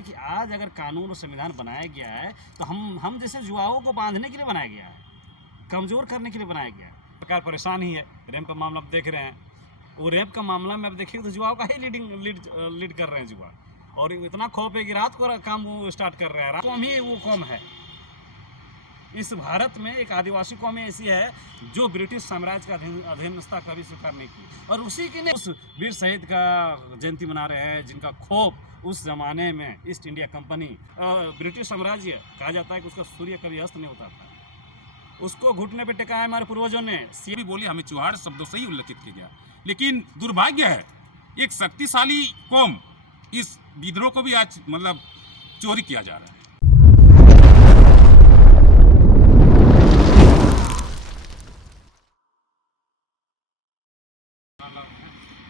है कि आज अगर कानून और संविधान बनाया गया है तो हम जैसे युवाओं को बांधने के लिए बनाया गया है, कमज़ोर करने के लिए बनाया गया है। सरकार परेशान ही है। रेप का मामला आप देख रहे हैं, वो रेप का मामला में आप देखिए तो युवाओं का ही लीड कर रहे हैं युवा, और इतना खौफ है कि रात को काम वो स्टार्ट कर रहे हैं। कौम ही वो कौम है। इस भारत में एक आदिवासी कौम ऐसी है जो ब्रिटिश साम्राज्य का अधीनस्था कभी स्वीकार नहीं की, और उसी के लिए उस वीर शहीद का जयंती मना रहे हैं जिनका खौफ उस जमाने में ईस्ट इंडिया कंपनी ब्रिटिश साम्राज्य कहा जाता है कि उसका सूर्य कभी अस्त नहीं होता था, उसको घुटने पे टेका है हमारे पूर्वजों ने। भी बोले हमें चुहाड़ शब्दों से ही उल्लेखित किया गया, लेकिन दुर्भाग्य है एक शक्तिशाली कौम इस विद्रोह को भी आज मतलब चोरी किया जा रहा है।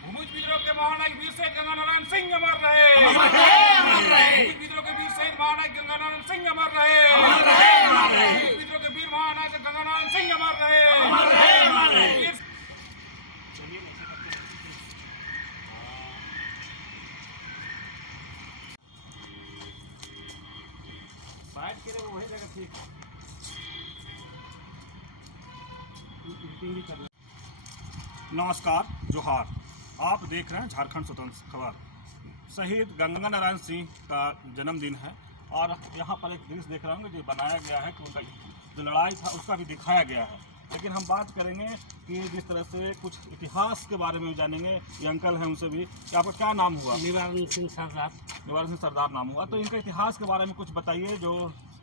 भूमिज विद्रोह के महानायक वीर शहीद गंगानारायण सिंह अमर रहे। भूमिज विद्रोह के वीर शहीद महानायक गंगानारायण सिंह अमर रहे। भूमिज विद्रोह के वीर महानायक गंगानारायण सिंह अमर रहे। बैठ के वही जगह ठीक है। नमस्कार, जोहार। आप देख रहे हैं झारखंड स्वतंत्र खबर। शहीद गंगानारायण सिंह का जन्मदिन है और यहाँ पर एक दृश्य देख रहे होंगे जो बनाया गया है कि उनका जो लड़ाई था उसका भी दिखाया गया है। लेकिन हम बात करेंगे कि जिस तरह से कुछ इतिहास के बारे में जानेंगे। ये अंकल हैं, उनसे भी कि आपका क्या नाम हुआ? निवारण सिंह सरदार। निवारण सिंह सरदार नाम हुआ। तो इनका इतिहास के बारे में कुछ बताइए, जो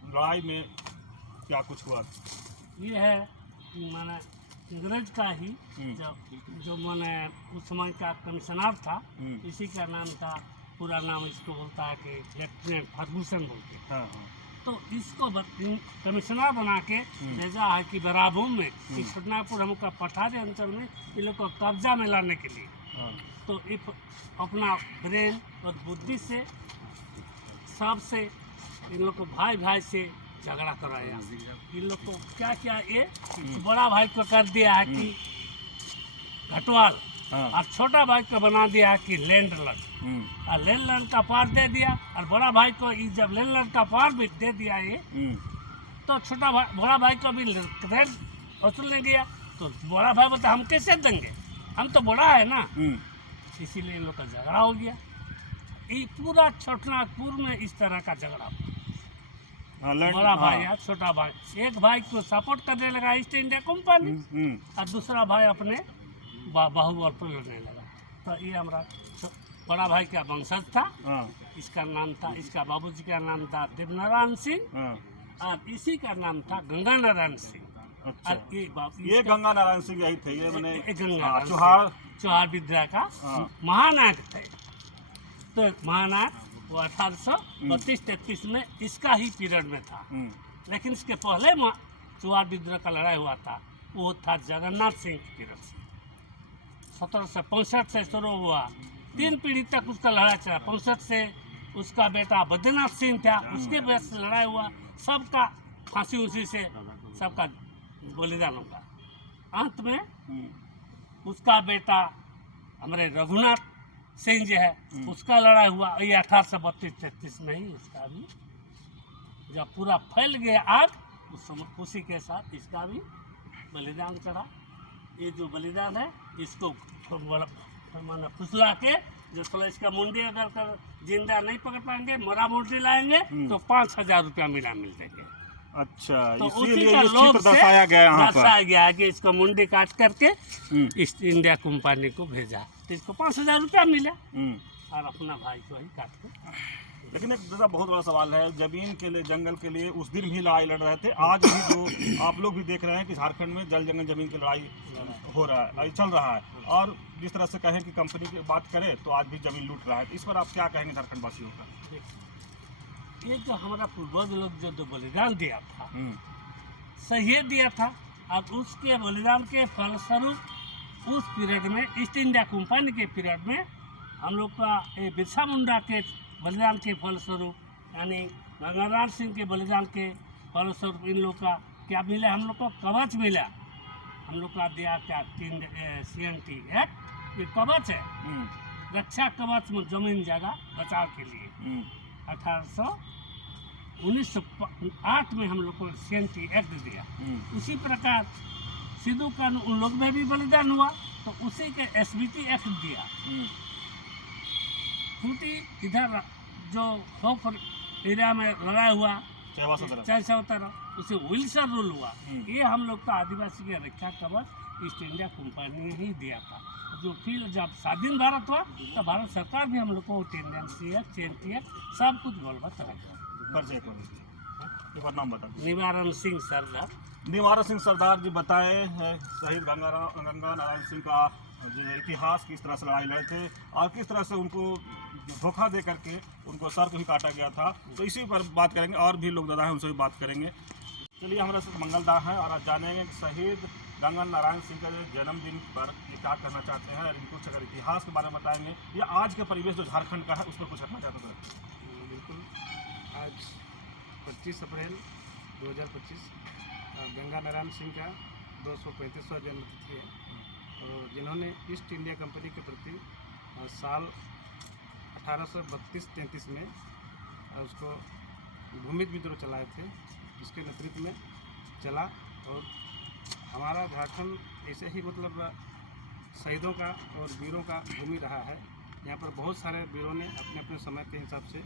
लड़ाई में क्या कुछ हुआ। ये है माने अंग्रेज का ही जो माने उस समय का कमिश्नर था, इसी का नाम था, पूरा नाम इसको बोलता है कि लेफ्टिनेंट फर्गूसन बोलते हैं। हाँ, हाँ। तो इसको कमिश्नर बना के भेजा है कि बराबों में इस छोटनागपुर हमका पठारी अंचल में इन लोग को कब्जा में लाने के लिए। हाँ। तो अपना ब्रेन और बुद्धि से सबसे इन लोग को भाई भाई से झगड़ा कराया। इन लोग को क्या क्या ये बड़ा भाई को कर दिया है कि घटवाल, और छोटा भाई को बना दिया है कि लैंडलॉर्ड, और लैंडलॉर्ड का पार दे दिया। और बड़ा भाई को जब लैंडलॉर्ड का पार भी दे दिया ये, तो छोटा भाई बड़ा भाई को भी रेंट वसूलने गया। तो बड़ा भाई बोलता हम कैसे देंगे, हम तो बड़ा है ना। इसीलिए इन लोग का झगड़ा हो गया। ये पूरा छोटनागपुर में इस तरह का झगड़ा हुआ। बड़ा भाई या छोटा भाई, एक भाई को सपोर्ट करने लगा ईस्ट इंडिया कंपनी, और दूसरा भाई अपने बाहुबल पर लड़ने लगा। तो ये हमारा बड़ा भाई का वंशज था। इसका नाम था, इसका बाबूजी का नाम था देवनारायण सिंह, और इसी का नाम था गंगानारायण सिंह। अच्छा। और ये गंगानारायण सिंह यही थे, ये मैंने चुहाड़ विद्या का महानायक थे। तो महानायक वो 1832-33 में इसका ही पीरियड में था। लेकिन इसके पहले चुहाड़ विद्रोह का लड़ाई हुआ था, वो था जगन्नाथ सिंह के पीरियड से। 1765 से शुरू हुआ, 3 पीढ़ी तक उसका लड़ाई चला। 65 से उसका बेटा बद्रीनाथ सिंह था, उसके वजह से लड़ाई हुआ। सबका फांसी उसी से सबका बलिदान होगा। अंत में उसका बेटा हमारे रघुनाथ सिंह जो है, उसका लड़ाई हुआ। ये 1832-33 में ही उसका भी जब पूरा फैल गया आग, उसी के साथ इसका भी बलिदान चढ़ा। ये जो बलिदान है इसको माना फुसला के, जो इसका मुंडी अगर कर जिंदा नहीं पकड़ पाएंगे, मरा मुंडी लाएंगे तो 5000 रुपया मिला मिल देंगे। अच्छा, तो इसीलिए ये चित्र दर्शाया गया है यहाँ पर। दर्शाया गया है कि इसको मुंडी काट करके ईस्ट इंडिया कंपनी को भेजा, तो इसको 5000 रुपया मिला, और अपना भाई को ही काट के। लेकिन एक दूसरा बहुत बड़ा सवाल है, जमीन के लिए, जंगल के लिए उस दिन भी लड़ाई लड़ रहे थे। आज भी जो आप लोग भी देख रहे हैं कि झारखंड में जल जंगल जमीन की लड़ाई हो रहा है, चल रहा है। और जिस तरह से कहें कि कंपनी की बात करें तो आज भी जमीन लूट रहा है। इस पर आप क्या कहेंगे झारखंड वासियों का? ये जो हमारा पूर्वज लोग जो बलिदान दिया था, सही दिया था, और उसके बलिदान के फलस्वरूप उस पीरियड में ईस्ट इंडिया कंपनी के पीरियड में हम लोग का ये बिरसा मुंडा के बलिदान के फलस्वरूप, यानी गंगानारायण सिंह के बलिदान के फलस्वरूप इन लोग का क्या मिला, हम लोग को कवच मिला। हम लोग का दिया क्या CNT एक्ट, ये कवच है, रक्षा कवच में जमीन जगह बचाव के लिए। 1908 में हम लोग को CNT एक्ट दिया। उसी प्रकार सिद्धू कानून उन लोग में भी बलिदान हुआ तो उसी के SBT एक्ट दिया। खूंटी इधर जो खौफ एरिया में लड़ा हुआ चाहे तरह उसे विल्सन रूल हुआ। ये हम लोग का आदिवासी के रक्षा कवच ईस्ट इंडिया कंपनी ने ही दिया था। जो फिर जब स्वाधीन भारत हुआ तो भारत सरकार भी हम लोग को टेंडेंसी है CNT है सब कुछ गोलबत नाम बता। निवारण सिंह सरदार। निवारण सिंह सरदार जी बताए हैं शहीद गंगा नारायण सिंह का जो इतिहास, किस तरह से लड़ाई लड़े थे और किस तरह से उनको धोखा दे करके उनको सर को भी काटा गया था। तो इसी पर बात करेंगे, और भी लोग दादा हैं उनसे भी बात करेंगे। चलिए हमारे साथ मंगलदा है और आज जानेंगे कि शहीद गंगा नारायण सिंह का जन्मदिन पर ये क्या करना चाहते हैं और इनको कुछ अगर इतिहास के बारे में बताएंगे या आज के परिवेश जो झारखंड का है उस पर कुछ करना चाहते थे। बिल्कुल, आज 25 अप्रैल 2025 गंगा नारायण सिंह का 235वां जन्मतिथि है और जिन्होंने ईस्ट इंडिया कंपनी के प्रति साल 1832-33 में उसको भूमिज विद्रोह चलाए थे, जिसके नेतृत्व में चला। और हमारा झारखंड ऐसे ही मतलब शहीदों का और वीरों का भूमि रहा है। यहाँ पर बहुत सारे वीरों ने अपने अपने समय के हिसाब से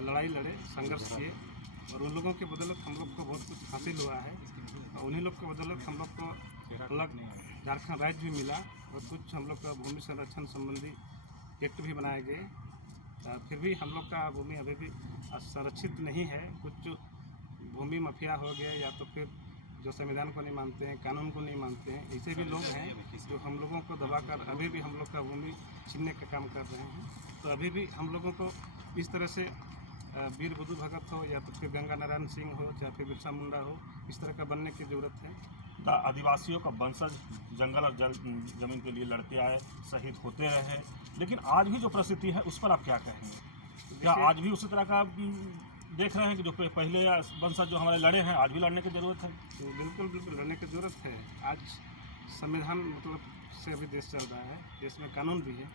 लड़ाई लड़े, संघर्ष किए और उन लोगों के बदौलत हम लोग को बहुत कुछ हासिल हुआ है। और उन्हीं लोग के बदौलत हम लोग को अलग झारखंड राज्य भी मिला और कुछ हम लोग का भूमि संरक्षण संबंधी एक्ट भी बनाए गए। फिर भी हम लोग का भूमि अभी भी संरक्षित नहीं है। कुछ भूमि माफिया हो गए या तो फिर जो संविधान को नहीं मानते हैं, कानून को नहीं मानते हैं, ऐसे भी लोग हैं जो हम लोगों को दबाकर अभी भी हम लोग का भूमि छीनने का काम कर रहे हैं। तो अभी भी हम लोगों को इस तरह से वीर बुद्धू भगत हो या तो फिर गंगा नारायण सिंह हो या फिर बिरसा मुंडा हो, इस तरह का बनने की ज़रूरत है। आदिवासियों का वंशज जंगल और जमीन के लिए लड़ते आए, शहीद होते रहे, लेकिन आज भी जो परिस्थिति है उस पर आप क्या कहेंगे? क्या आज भी उसी तरह का देख रहे हैं कि जो पहले वंशज जो हमारे लड़े हैं आज भी लड़ने की ज़रूरत है? तो बिल्कुल बिल्कुल लड़ने की ज़रूरत है। आज संविधान मतलब से अभी देश चल रहा है, देश में कानून भी है,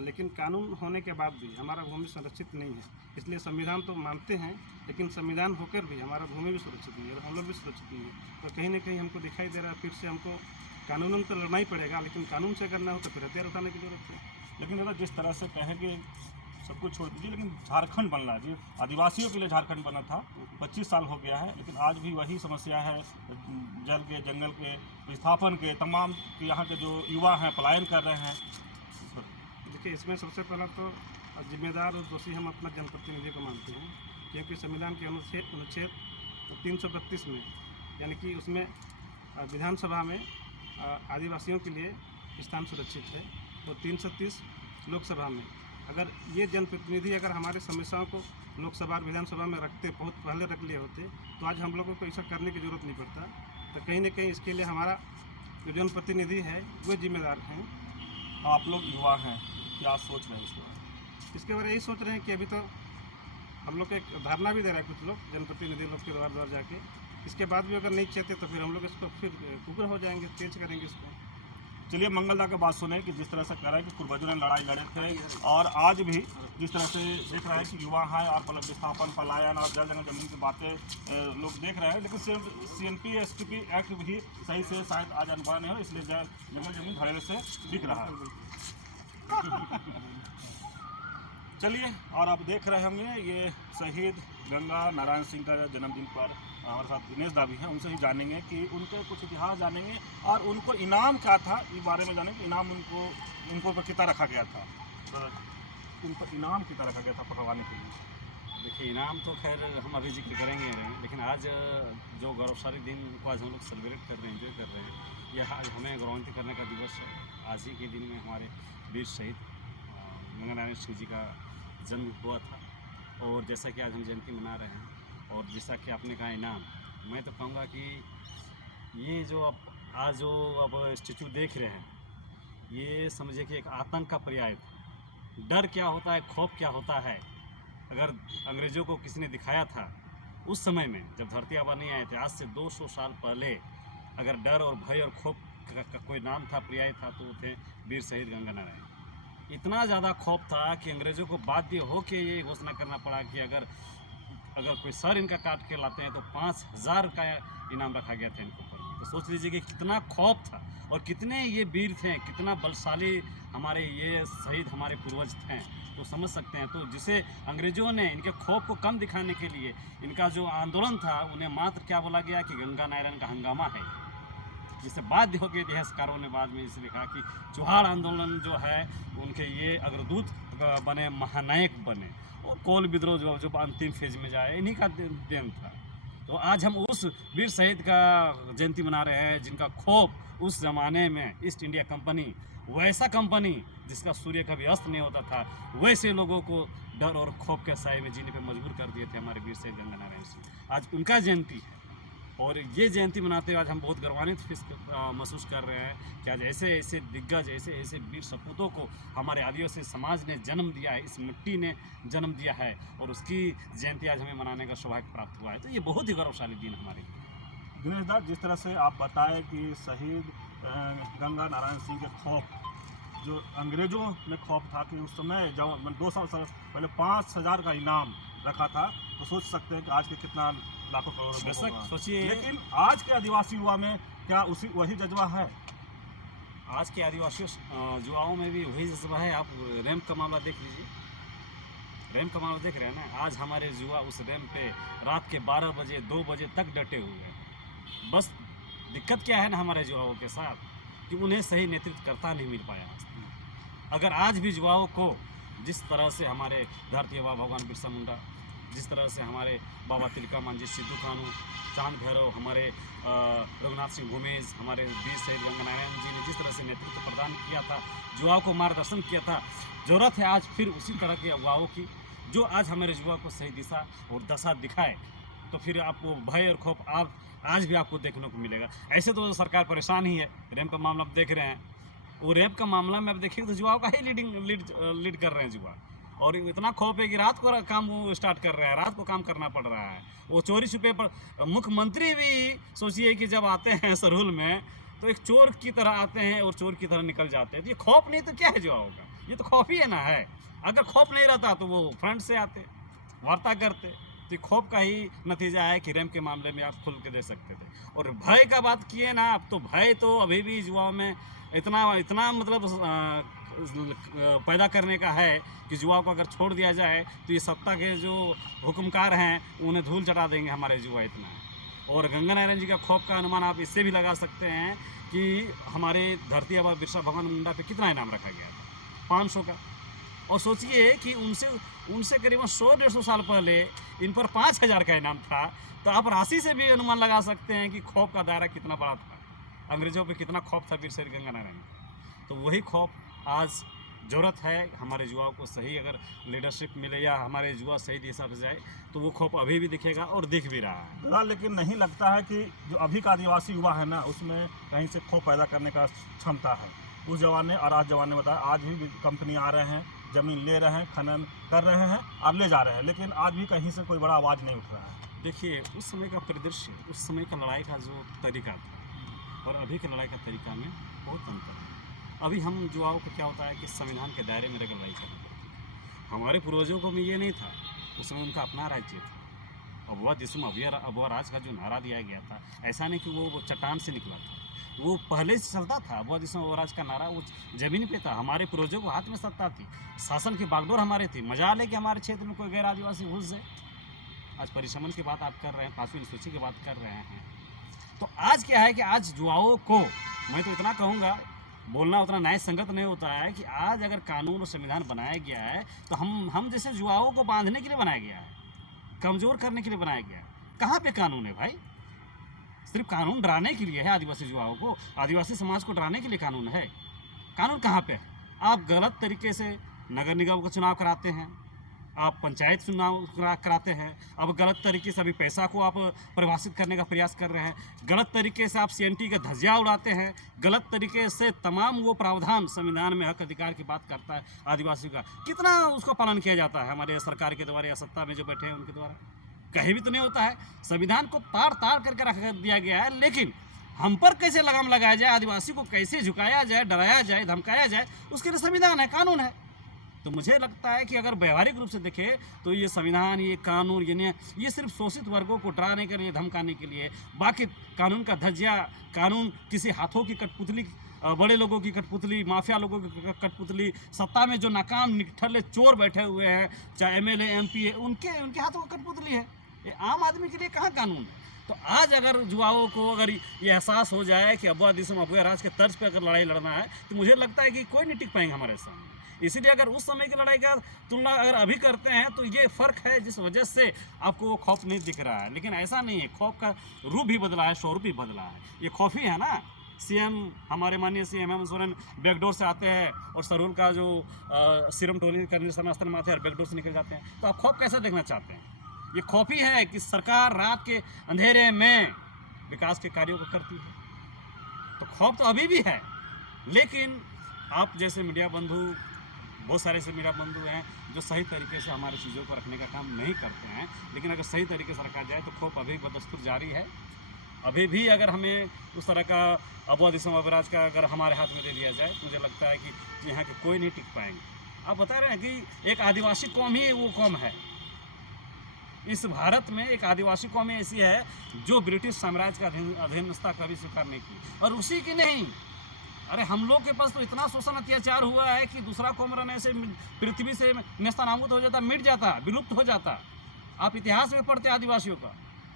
लेकिन कानून होने के बाद भी हमारा भूमि सुरक्षित नहीं है। इसलिए संविधान तो मानते हैं लेकिन संविधान होकर भी हमारा भूमि भी सुरक्षित नहीं है और हम लोग भी सुरक्षित नहीं है। तो कहीं ना कहीं हमको दिखाई दे रहा है फिर से हमको कानूनन तो लड़ना ही पड़ेगा, लेकिन कानून से करना हो तो फिर हथियार उठाने की जरूरत है। लेकिन दादा जिस तरह से कहें कि सब कुछ छोड़ दीजिए, लेकिन झारखंड बनना जी आदिवासियों के लिए झारखंड बना था, 25 साल हो गया है, लेकिन आज भी वही समस्या है जल के, जंगल के विस्थापन के, तमाम यहाँ के जो युवा हैं पलायन कर रहे हैं। देखिए, इसमें सबसे पहला तो जिम्मेदार और दोषी हम अपना जनप्रतिनिधि को मानते हैं, क्योंकि संविधान के अनुच्छेद 332 में यानी कि उसमें विधानसभा में आदिवासियों के लिए स्थान सुरक्षित है और 330 लोकसभा में। अगर ये जनप्रतिनिधि अगर हमारी समस्याओं को लोकसभा और विधानसभा में रखते, बहुत पहले रख लिए होते, तो आज हम लोगों को ऐसा करने की ज़रूरत नहीं पड़ता। तो कहीं ना कहीं इसके लिए हमारा जो जनप्रतिनिधि है वो जिम्मेदार हैं। आप लोग युवा हैं, क्या सोच रहे हैं इसके बारे में? यही सोच रहे हैं कि अभी तो हम लोग एक धारणा भी दे रहा है कुछ लोग, जनप्रतिनिधि लोग के द्वार जाके। इसके बाद भी अगर नहीं चाहते तो फिर हम लोग इसको फिर उग्र हो जाएंगे, तेज करेंगे इसको। चलिए मंगलदा की बात सुने कि जिस तरह से कह रहे हैं कि पूर्वजों ने लड़ाई लड़े थे और आज भी जिस तरह से देख रहे हैं कि युवा हैं और विस्थापन, पलायन और जल जंगल जमीन की बातें लोग देख रहे हैं, लेकिन CNP STP एक्ट भी सही से शायद आज अनुभव नहीं हो, इसलिए जंगल जमीन धड़ेले से बिक रहा है। चलिए, और आप देख रहे होंगे ये शहीद गंगा नारायण सिंह का जन्मदिन पर हमारे साथ दिनेश दा भी हैं, उनसे ही जानेंगे कि उनके कुछ इतिहास जानेंगे और उनको इनाम क्या था इस बारे में जानेंगे। इनाम उनको कितना रखा गया था, तो उनको इनाम कितना रखा गया था पकड़वाने के लिए? देखिए, इनाम तो खैर हम अभी जिक्र करेंगे नहीं, लेकिन आज जो गौरवशाली दिन को आज हम लोग सेलिब्रेट कर रहे हैं, एंजॉय कर रहे हैं, यह आज हमें गौरवान्वित करने का दिवस है। आज ही के दिन में हमारे वीर शहीद गंगा नारायण सिंह जी का जन्म हुआ था और जैसा कि आज हम जयंती मना रहे हैं और जैसा कि आपने कहा इनाम, मैं तो कहूँगा कि ये जो आज स्टैचू देख रहे हैं, ये समझिए कि एक आतंक का पर्याय था। डर क्या होता है, खौफ क्या होता है, अगर अंग्रेज़ों को किसी ने दिखाया था उस समय में जब धरती आबा नहीं आए थे, आज से 200 साल पहले, अगर डर और भय और खौफ का कोई नाम था, पर्याय था, तो वो थे वीर शहीद गंगा नारायण। इतना ज़्यादा खौफ था कि अंग्रेज़ों को बाध्य हो के ये घोषणा करना पड़ा कि अगर कोई सर इनका काट के लाते हैं तो 5,000 का इनाम रखा गया था इनके ऊपर। तो सोच लीजिए कि कितना खौफ था और कितने ये वीर थे, कितना बलशाली हमारे ये शहीद हमारे पूर्वज थे, तो समझ सकते हैं। तो जिसे अंग्रेज़ों ने इनके खौफ को कम दिखाने के लिए इनका जो आंदोलन था उन्हें मात्र क्या बोला गया कि गंगा नारायण का हंगामा है, जिससे बाध्य होकर इतिहासकारों ने बाद में इसे लिखा कि चौहान आंदोलन जो है उनके ये अग्रदूत बने, महानायक बने और कोल विद्रोह जो अंतिम फेज में जाए इन्हीं का देन था। तो आज हम उस वीर शहीद का जयंती मना रहे हैं जिनका खौफ उस ज़माने में ईस्ट इंडिया कंपनी, वैसा कंपनी जिसका सूर्य कभी अस्त नहीं होता था, वैसे लोगों को डर और खौफ के साए में जीने पे मजबूर कर दिए थे हमारे वीर शहीद गंगा नारायण सिंह। आज उनका जयंती है और ये जयंती मनाते हुए आज हम बहुत गौरवान्वित महसूस कर रहे हैं कि आज ऐसे ऐसे दिग्गज, ऐसे ऐसे वीर सपूतों को हमारे आदिवासी समाज ने जन्म दिया है, इस मिट्टी ने जन्म दिया है और उसकी जयंती आज हमें मनाने का सौभाग्य प्राप्त हुआ है। तो ये बहुत ही गौरवशाली दिन हमारे लिए। दिनेश दास, जिस तरह से आप बताएं कि शहीद गंगा नारायण सिंह के खौफ, जो अंग्रेज़ों में खौफ था कि उस समय जब 2 साल पहले 5,000 का इनाम रखा था, तो सोच सकते हैं कि आज के कितना लाखों करोड़ों बेशक सोचिए, लेकिन आज के आदिवासी युवा में क्या वही जज्बा है? आज के आदिवासी युवाओं में भी वही जज्बा है। आप रैंप का मामला देख लीजिए, रैंप का मामला देख रहे हैं ना। आज हमारे युवा उस रैंप पे रात के 12 बजे 2 बजे तक डटे हुए हैं। बस दिक्कत क्या है ना हमारे युवाओं के साथ कि उन्हें सही नेतृत्वकर्ता नहीं मिल पाया। अगर आज भी युवाओं को जिस तरह से हमारे धरती बाबा भगवान बिरसा मुंडा, जिस तरह से हमारे बाबा तिलका मांझी, सिद्धू कानू, चांद भैरव, हमारे रघुनाथ सिंह भूमेश, हमारे वीर शहीद गंगा नारायण जी ने जिस तरह से नेतृत्व प्रदान किया था, युवाओं को मार्गदर्शन किया था, ज़रूरत है आज फिर उसी तरह के युवाओं की जो आज हमारे युवा को सही दिशा और दशा दिखाए। तो फिर आपको भय और खौफ आज भी आपको देखने को मिलेगा। ऐसे तो सरकार परेशान ही है। रैंप का मामला आप देख रहे हैं, वो रैंप का मामला में आप देखिए तो युवाओं का ही लीड कर रहे हैं युवा, और इतना खौफ है कि रात को काम वो स्टार्ट कर रहा है, रात को काम करना पड़ रहा है। वो चोरी छुपे पर मुख्यमंत्री भी सोचिए कि जब आते हैं सरहुल में तो एक चोर की तरह आते हैं और चोर की तरह निकल जाते हैं। तो ये खौफ नहीं तो क्या है युवाओं का? ये तो खौफ ही है ना है। अगर खौफ नहीं रहता तो वो फ्रंट से आते, वार्ता करते। तो खौफ का ही नतीजा है कि रैंप के मामले में आप खुल के दे सकते थे। और भय का बात किए ना आप, तो भय तो अभी भी युवाओं में इतना मतलब पैदा करने का है कि युवाओं को अगर छोड़ दिया जाए तो ये सत्ता के जो हुक्मकार हैं उन्हें धूल चटा देंगे हमारे युवा इतना। और गंगा नारायण जी का खौफ का अनुमान आप इससे भी लगा सकते हैं कि हमारे धरती बाबा बिरसा भगवान मुंडा पे कितना इनाम रखा गया था, 500 का। और सोचिए कि उनसे करीबन 100-150 साल पहले इन पर 5,000 का इनाम था। तो आप राशि से भी अनुमान लगा सकते हैं कि खौफ का दायरा कितना बड़ा था, अंग्रेजों पे कितना खौफ था वीर शहीद गंगा नारायण। तो वही खौफ आज ज़रूरत है हमारे युवाओं को सही अगर लीडरशिप मिले या हमारे युवा सही दिशा से जाए तो वो खौफ अभी भी दिखेगा और दिख भी रहा है। लेकिन नहीं लगता है कि जो अभी का आदिवासी युवा है ना, उसमें कहीं से खौफ पैदा करने का क्षमता है? उस जमाने और आज जमाने बताया, आज भी कंपनी आ रहे हैं, ज़मीन ले रहे हैं, खनन कर रहे हैं और ले जा रहे हैं, लेकिन आज भी कहीं से कोई बड़ा आवाज़ नहीं उठ रहा है। देखिए उस समय का परिदृश्य, उस समय का लड़ाई का जो तरीका था और अभी के लड़ाई का तरीका में बहुत अंतर है। अभी हम युवाओं को क्या होता है कि संविधान के दायरे में रहकर लड़ाई करना पड़ती है। हमारे पूर्वजों को में ये नहीं था, उस समय उनका अपना राज्य था। अबुआ दिसुम अबुआ राज का जो नारा दिया गया था, ऐसा नहीं कि वो चट्टान से निकला था, वो पहले से चलता था। अबुआ दिसुम अबुआ राज का नारा वो जमीन पे था। हमारे पूर्वजों को हाथ में सत्ता थी, शासन की बागडोर हमारे थी। मजा ले कि हमारे क्षेत्र में कोई गैर आदिवासी घुस जाए। आज परिश्रमण की बात आप कर रहे हैं, 5वीं अनुसूची की बात कर रहे हैं। तो आज क्या है कि आज युवाओं को मैं तो इतना कहूँगा, बोलना उतना न्याय संगत नहीं होता है कि आज अगर कानून और संविधान बनाया गया है तो हम जैसे युवाओं को बांधने के लिए बनाया गया है, कमज़ोर करने के लिए बनाया गया है। कहाँ पे कानून है भाई? सिर्फ कानून डराने के लिए है आदिवासी युवाओं को, आदिवासी समाज को डराने के लिए कानून है। कानून कहाँ पे है? आप गलत तरीके से नगर निगम का चुनाव कराते हैं, आप पंचायत चुनाव कराते हैं, अब गलत तरीके से अभी पैसा को आप परिभाषित करने का प्रयास कर रहे हैं, गलत तरीके से आप CNT का धज्जियाँ उड़ाते हैं, गलत तरीके से तमाम वो प्रावधान संविधान में हक अधिकार की बात करता है आदिवासी का, कितना उसका पालन किया जाता है हमारे सरकार के द्वारा या सत्ता में जो बैठे हैं उनके द्वारा? कहीं भी तो नहीं होता है। संविधान को तार करके रख दिया गया है, लेकिन हम पर कैसे लगाम लगाया जाए, आदिवासी को कैसे झुकाया जाए, डराया जाए, धमकाया जाए, उसके लिए संविधान है, कानून है। तो मुझे लगता है कि अगर व्यवहारिक रूप से देखें तो ये संविधान, ये कानून, ये सिर्फ शोषित वर्गों को डराने के लिए, धमकाने के लिए, बाकी कानून का धज्जिया, कानून किसी हाथों की कठपुतली, बड़े लोगों की कठपुतली, माफिया लोगों की कठपुतली, सत्ता में जो नाकाम निठल्ले चोर बैठे हुए हैं, चाहे MLA MP है, उनके हाथों की कठपुतली है। ये आम आदमी के लिए कहाँ कानून है? तो आज अगर युवाओं को अगर ये एहसास हो जाए कि अबुआ दिसम अबुआ राज के तर्ज पे अगर लड़ाई लड़ना है, तो मुझे लगता है कि कोई नहीं टिक पाएंगे हमारे सामने। इसीलिए अगर उस समय की लड़ाई का तुलना अगर अभी करते हैं तो ये फ़र्क है, जिस वजह से आपको वो खौफ नहीं दिख रहा है। लेकिन ऐसा नहीं है, खौफ का रूप भी बदला है, स्वरूप भी बदला है। ये खौफ ही है ना। CM हमारे माननीय CM हेमंत सोरेन बैकडोर से आते हैं और सरोल का जो सीरम टोली का निर्देशन में आते हैं और बैकडोर से निकल जाते हैं। तो आप खौफ कैसे देखना चाहते हैं? ये खौफ ही है कि सरकार रात के अंधेरे में विकास के कार्यों को करती है। तो खौफ तो अभी भी है, लेकिन आप जैसे मीडिया बंधु, बहुत सारे ऐसे मीडिया बंधु हैं जो सही तरीके से हमारी चीज़ों को रखने का काम नहीं करते हैं। लेकिन अगर सही तरीके से रखा जाए तो खौफ अभी बदस्तूर जारी है। अभी भी अगर हमें उस तरह का अबुआ दिसम अबुआ राज का अगर हमारे हाथ में दे दिया जाए तो मुझे लगता है कि यहाँ के कोई नहीं टिक पाएंगे। आप बता रहे हैं कि एक आदिवासी कौम ही वो कौम है इस भारत में, एक आदिवासी कौम ऐसी है जो ब्रिटिश साम्राज्य का अधीनता कभी स्वीकार नहीं की, और उसी की नहीं, अरे हम लोग के पास तो इतना शोषण अत्याचार हुआ है कि दूसरा कौम रहने से पृथ्वी से नेस्तनाबूद हो जाता, मिट जाता, विलुप्त हो जाता। आप इतिहास में पढ़ते आदिवासियों का,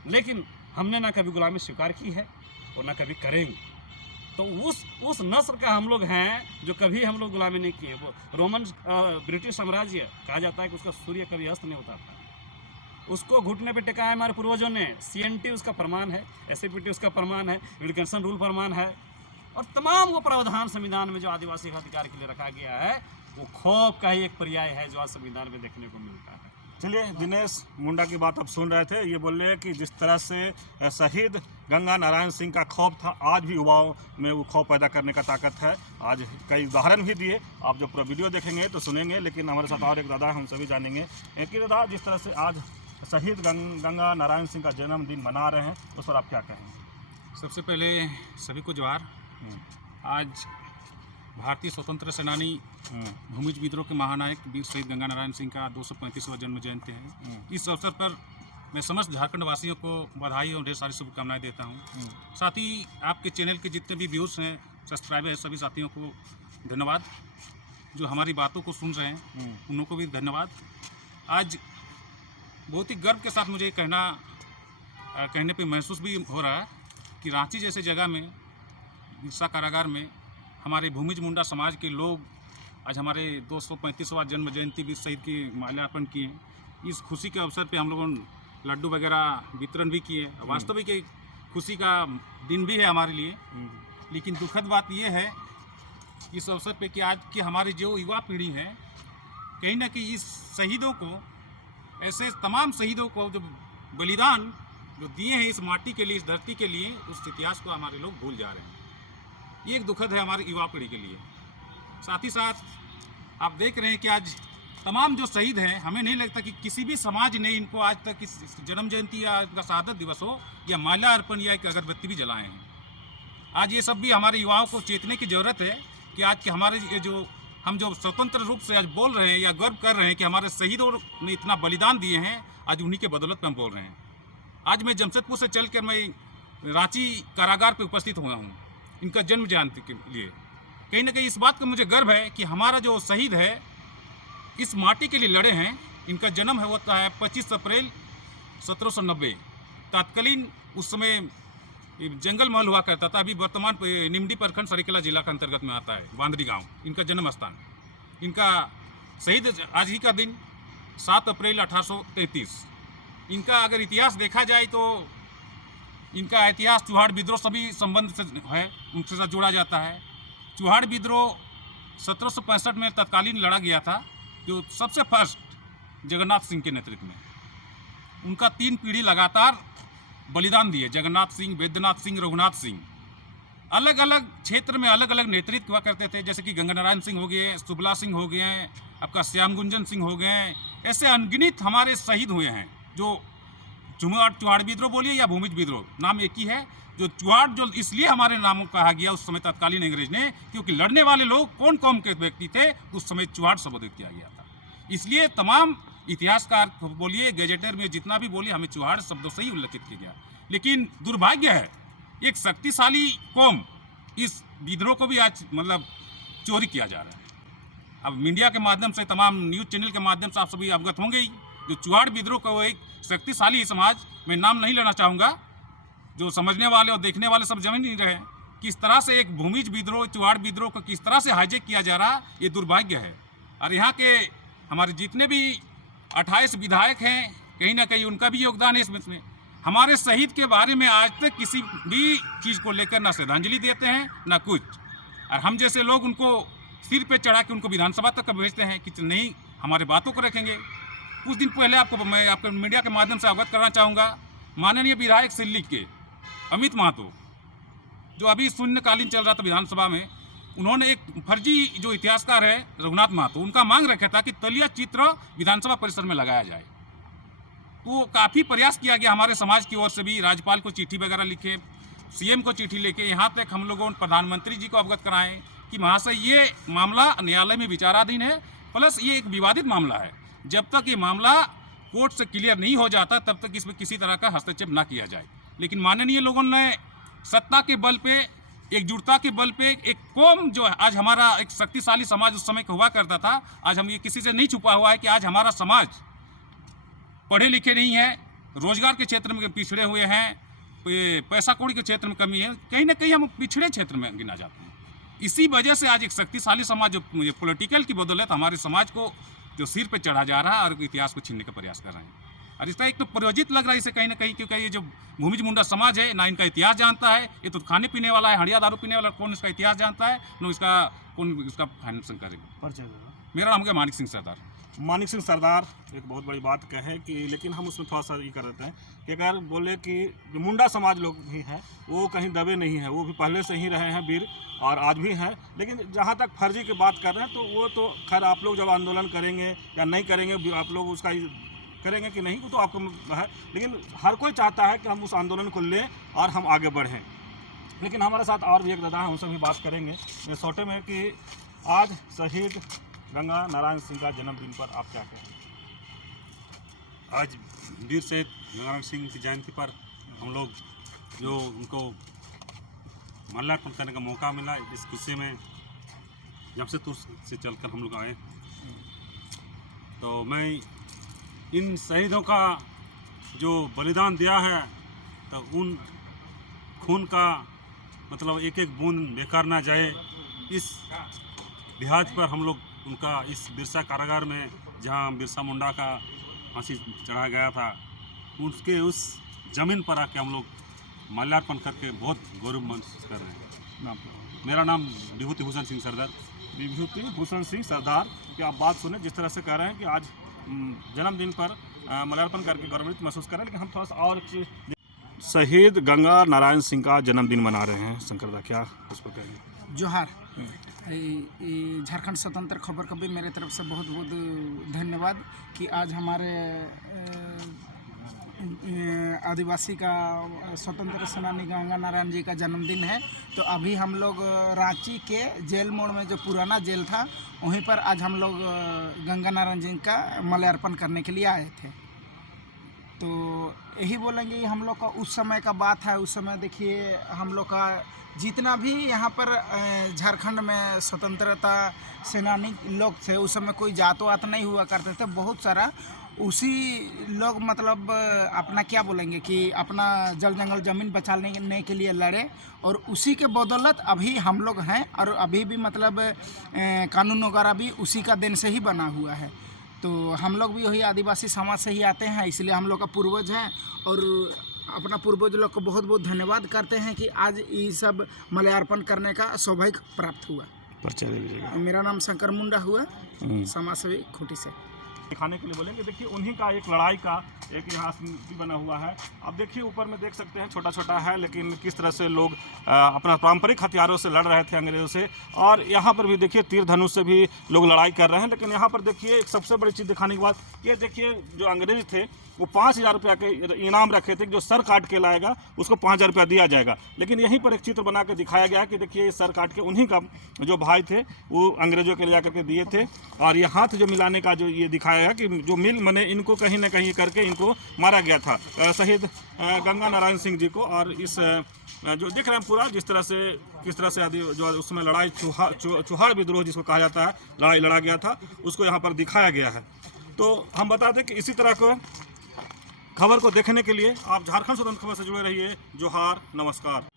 लेकिन हमने ना कभी गुलामी स्वीकार की है और ना कभी करेंगे। तो उस नस्ल का हम लोग हैं जो कभी हम लोग गुलामी नहीं किए। वो रोमन ब्रिटिश साम्राज्य कहा जाता है कि उसका सूर्य कभी अस्त नहीं होता था, उसको घुटने पे टिकाया हमारे पूर्वजों ने। CNT उसका प्रमाण है, SCPT उसका प्रमाण है, विल्किंसन रूल प्रमाण है, और तमाम वो प्रावधान संविधान में जो आदिवासी का अधिकार के लिए रखा गया है, वो खौफ का ही एक पर्याय है जो आज संविधान में देखने को मिलता है। चलिए, दिनेश मुंडा की बात आप सुन रहे थे। ये बोल रहे हैं कि जिस तरह से शहीद गंगा नारायण सिंह का खौफ था, आज भी युवाओं में वो खौफ पैदा करने का ताकत है। आज कई उदाहरण भी दिए, आप जब पूरा वीडियो देखेंगे तो सुनेंगे। लेकिन हमारे साथ और एक दादा, हम सभी जानेंगे कि दादा, जिस तरह से आज शहीद गंगा नारायण सिंह का जन्मदिन मना रहे हैं, उस पर आप क्या कहेंगे? सबसे पहले सभी को जोहार। आज भारतीय स्वतंत्र सेनानी भूमिज विद्रोह के महानायक वीर शहीद गंगा नारायण सिंह का 235वां जन्म जयंती है। इस अवसर पर मैं समस्त झारखंड वासियों को बधाई और ढेर सारी शुभकामनाएं देता हूं। साथ ही आपके चैनल के जितने भी व्यूज़ हैं, सब्सक्राइबर हैं, सभी साथियों को धन्यवाद। जो हमारी बातों को सुन रहे हैं उन लोगों को भी धन्यवाद। आज बहुत ही गर्व के साथ मुझे कहने पे महसूस भी हो रहा है कि रांची जैसे जगह में, बिरसा कारागार में, हमारे भूमिज मुंडा समाज के लोग आज हमारे 235वां जन्म जयंती भी शहीद की माल्यार्पण किए। इस खुशी के अवसर पे हम लोगों ने लड्डू वगैरह वितरण भी किए। वास्तविक एक खुशी का दिन भी है हमारे लिए। लेकिन दुखद बात यह है इस अवसर पे कि आज की हमारी जो युवा पीढ़ी है, कहीं ना कहीं इस शहीदों को, ऐसे तमाम शहीदों को जो बलिदान जो दिए हैं इस माटी के लिए, इस धरती के लिए, उस इतिहास को हमारे लोग भूल जा रहे हैं। ये एक दुखद है हमारी युवा पीढ़ी के लिए। साथ ही साथ आप देख रहे हैं कि आज तमाम जो शहीद हैं, हमें नहीं लगता कि किसी भी समाज ने इनको आज तक इस जन्म जयंती या इनका शहादत दिवस हो या माल्या अर्पण या एक अगरबत्ती भी जलाए हैं। आज ये सब भी हमारे युवाओं को चेतने की ज़रूरत है कि आज के हमारे ये जो हम जो स्वतंत्र रूप से आज बोल रहे हैं या गर्व कर रहे हैं कि हमारे शहीदों ने इतना बलिदान दिए हैं, आज उन्हीं के बदौलत पर हम बोल रहे हैं। आज मैं जमशेदपुर से चल कर मैं रांची कारागार पर उपस्थित हुआ हूँ इनका जन्म जयंती के लिए। कहीं ना कहीं इस बात का मुझे गर्व है कि हमारा जो शहीद है इस माटी के लिए लड़े हैं। इनका जन्म है होता है 25 अप्रैल 1790। तत्कालीन उस समय जंगल महल हुआ करता था, अभी वर्तमान निमडी प्रखंड सरायकेला जिला के अंतर्गत में आता है, बांदरी गांव इनका जन्म स्थान। इनका शहीद आज ही का दिन 7 अप्रैल 1833। इनका अगर इतिहास देखा जाए तो इनका इतिहास चुहाड़ विद्रोह सभी संबंध से है, उनके साथ जोड़ा जाता है। चुहाड़ विद्रोह 1765 में तत्कालीन लड़ा गया था, जो सबसे फर्स्ट जगन्नाथ सिंह के नेतृत्व में। उनका 3 पीढ़ी लगातार बलिदान दिए, जगन्नाथ सिंह, वैद्यनाथ सिंह, रघुनाथ सिंह। अलग अलग क्षेत्र में अलग अलग नेतृत्व हुआ करते थे, जैसे कि गंगा नारायण सिंह हो गए, सुबला सिंह हो गए, आपका श्याम गुंजन सिंह हो गए। ऐसे अनगिनत हमारे शहीद हुए हैं। जो चुहाड़ विद्रोह बोलिए या भूमिज विद्रोह, नाम एक ही है। जो चुहाड़ जो इसलिए हमारे नामों कहा गया उस समय तत्कालीन अंग्रेज ने, क्योंकि लड़ने वाले लोग कौन कौम के व्यक्ति थे, उस समय चुहाड़ संबोधित किया गया था। इसलिए तमाम इतिहासकार बोलिए, गैजेटर में जितना भी बोलिए, हमें चुहाड़ शब्दों से ही उल्लेखित किया गया। लेकिन दुर्भाग्य है, एक शक्तिशाली कौम इस विद्रोह को भी आज मतलब चोरी किया जा रहा है। अब मीडिया के माध्यम से, तमाम न्यूज़ चैनल के माध्यम से आप सभी अवगत होंगे ही, जो चुहाड़ विद्रोह का वो एक शक्तिशाली समाज, मैं नाम नहीं लेना चाहूँगा, जो समझने वाले और देखने वाले सब समझ नहीं रहे, किस तरह से एक भूमिज विद्रोह, चुहाड़ विद्रोह को किस तरह से हाईजेक किया जा रहा, ये दुर्भाग्य है। और यहाँ के हमारे जितने भी 28 विधायक हैं, कहीं ना कहीं उनका भी योगदान है इसमें। हमारे शहीद के बारे में आज तक किसी भी चीज़ को लेकर ना श्रद्धांजलि देते हैं ना कुछ, और हम जैसे लोग उनको सिर पे चढ़ा के उनको विधानसभा तक भेजते हैं कि नहीं हमारे बातों को रखेंगे। कुछ दिन पहले मैं आपको मीडिया के माध्यम से अवगत करना चाहूँगा, माननीय विधायक सिल्ली के अमित महतो, जो अभी शून्यकालीन चल रहा था विधानसभा में, उन्होंने एक फर्जी जो इतिहासकार है रघुनाथ महतो, उनका मांग रखा था कि तलिया चित्र विधानसभा परिसर में लगाया जाए। तो काफ़ी प्रयास किया गया हमारे समाज की ओर से भी, राज्यपाल को चिट्ठी वगैरह लिखे, सीएम को चिट्ठी लेके, यहाँ तक हम लोगों ने प्रधानमंत्री जी को अवगत कराएं कि महाशय ये मामला न्यायालय में विचाराधीन है, प्लस ये एक विवादित मामला है। जब तक ये मामला कोर्ट से क्लियर नहीं हो जाता तब तक इसमें किसी तरह का हस्तक्षेप ना किया जाए। लेकिन माननीय लोगों ने सत्ता के बल पे, एकजुटता के बल पे, एक कौम जो आज हमारा एक शक्तिशाली समाज उस समय हुआ करता था, आज हम ये किसी से नहीं छुपा हुआ है कि आज हमारा समाज पढ़े लिखे नहीं है, रोजगार के क्षेत्र में पिछड़े हुए हैं, पैसा कौड़ी के क्षेत्र में कमी है, कहीं ना कहीं हम पिछड़े क्षेत्र में गिना जाते हैं। इसी वजह से आज एक शक्तिशाली समाज जो पॉलिटिकल की बदौलत हमारे समाज को जो सिर पे चढ़ा जा रहा है और इतिहास को छीनने का प्रयास कर रहे हैं। और इसका एक तो प्रयोजित लग रहा है इसे कहीं ना कहीं, क्योंकि ये जो भूमिज मुंडा समाज है ना इनका इतिहास जानता है, ये तो खाने पीने वाला है, हड़िया दारू पीने वाला, कौन इसका इतिहास जानता है, न इसका कौन इसका फाइनेंसिंग करेगा। मेरा नाम है मानिक सिंह सरदार। मानिक सिंह सरदार एक बहुत बड़ी बात कहे कि, लेकिन हम उसमें थोड़ा सा ये कर देते हैं कि अगर बोले कि जो मुंडा समाज लोग भी हैं वो कहीं दबे नहीं हैं, वो भी पहले से ही रहे हैं वीर और आज भी हैं। लेकिन जहाँ तक फर्जी की बात कर रहे हैं तो वो तो खैर आप लोग जब आंदोलन करेंगे या नहीं करेंगे, आप लोग उसका करेंगे कि नहीं वो तो आपको है, लेकिन हर कोई चाहता है कि हम उस आंदोलन को लें और हम आगे बढ़ें। लेकिन हमारे साथ और भी एक दादा हैं, उनसे भी बात करेंगे छोटे में कि आज शहीद गंगा नारायण सिंह का जन्मदिन पर आप क्या कहें? आज वीर शहीद गंगानारायण सिंह की जयंती पर हम लोग जो उनको माल्यार्पण करने का मौका मिला, इस खुशी में जमशेदपुर से चलकर हम लोग आए। तो मैं इन शहीदों का जो बलिदान दिया है, तो उन खून का मतलब एक एक बूंद बेकार ना जाए, इस लिहाज पर हम लोग उनका इस बिरसा कारागार में जहाँ बिरसा मुंडा का फांसी चढ़ाया गया था, उसके उस ज़मीन पर आके हम लोग माल्यार्पण करके बहुत गौरव महसूस कर रहे हैं। मेरा नाम विभूति भूषण सिंह सरदार। विभूति भूषण सिंह सरदार की आप बात सुने, जिस तरह से कह रहे हैं कि आज जन्मदिन पर माल्यार्पण करके गौरवान्वित महसूस कर रहे हैं। लेकिन हम थोड़ा सा और चीज़, शहीद गंगा नारायण सिंह का जन्मदिन मना रहे हैं शंकरदा, क्या उस पर कहेंगे? जोहार। झारखंड स्वतंत्र खबर को भी मेरे तरफ से बहुत बहुत धन्यवाद कि आज हमारे आदिवासी का स्वतंत्र सेनानी गंगा नारायण जी का जन्मदिन है। तो अभी हम लोग रांची के जेल मोड़ में जो पुराना जेल था वहीं पर आज हम लोग गंगा नारायण जी का माल्यार्पण करने के लिए आए थे। तो यही बोलेंगे, हम लोग का उस समय का बात है। उस समय देखिए हम लोग का जितना भी यहाँ पर झारखंड में स्वतंत्रता सेनानी लोग थे, उस समय कोई जात वात नहीं हुआ करते थे, बहुत सारा उसी लोग मतलब अपना क्या बोलेंगे कि अपना जल जंगल ज़मीन बचाने के लिए लड़े, और उसी के बदौलत अभी हम लोग हैं। और अभी भी मतलब कानून वगैरह भी उसी का देन से ही बना हुआ है। तो हम लोग भी वही आदिवासी समाज से ही आते हैं, इसलिए हम लोग का पूर्वज हैं और अपना पूर्वज लोग को बहुत बहुत धन्यवाद करते हैं कि आज ये सब माल्यार्पण करने का सौभाग्य प्राप्त हुआ। मेरा नाम शंकर मुंडा हुआ, समाज सेवी खूंटी से। दिखाने के लिए बोलेंगे, देखिए उन्हीं का एक लड़ाई का एक यहाँ स्मृति बना हुआ है। अब देखिए ऊपर में देख सकते हैं, छोटा छोटा है लेकिन किस तरह से लोग अपना पारंपरिक हथियारों से लड़ रहे थे अंग्रेज़ों से। और यहाँ पर भी देखिए तीर धनुष से भी लोग लड़ाई कर रहे हैं। लेकिन यहाँ पर देखिए एक सबसे बड़ी चीज़ दिखाने के बाद, ये देखिए जो अंग्रेज थे वो 5,000 रुपया के इनाम रखे थे कि जो सर काट के लाएगा उसको 5,000 रुपया दिया जाएगा। लेकिन यहीं पर एक चित्र बना के दिखाया गया है कि देखिए सर काट के उन्हीं का जो भाई थे वो अंग्रेजों के ले जाकर के दिए थे। और ये हाथ जो मिलाने का जो ये दिखाया है कि जो मिल मने इनको कहीं ना कहीं करके इनको मारा गया था शहीद गंगा नारायण सिंह जी को। और इस जो देख रहे हैं पूरा जिस तरह से किस तरह से आदि जो उसमें लड़ाई चुहाड़ विद्रोह जिसको कहा जाता है लड़ाई लड़ा गया था उसको यहाँ पर दिखाया गया है। तो हम बता दें कि इसी तरह को खबर को देखने के लिए आप झारखंड स्वतंत्र खबर से जुड़े रहिए। जोहार, नमस्कार।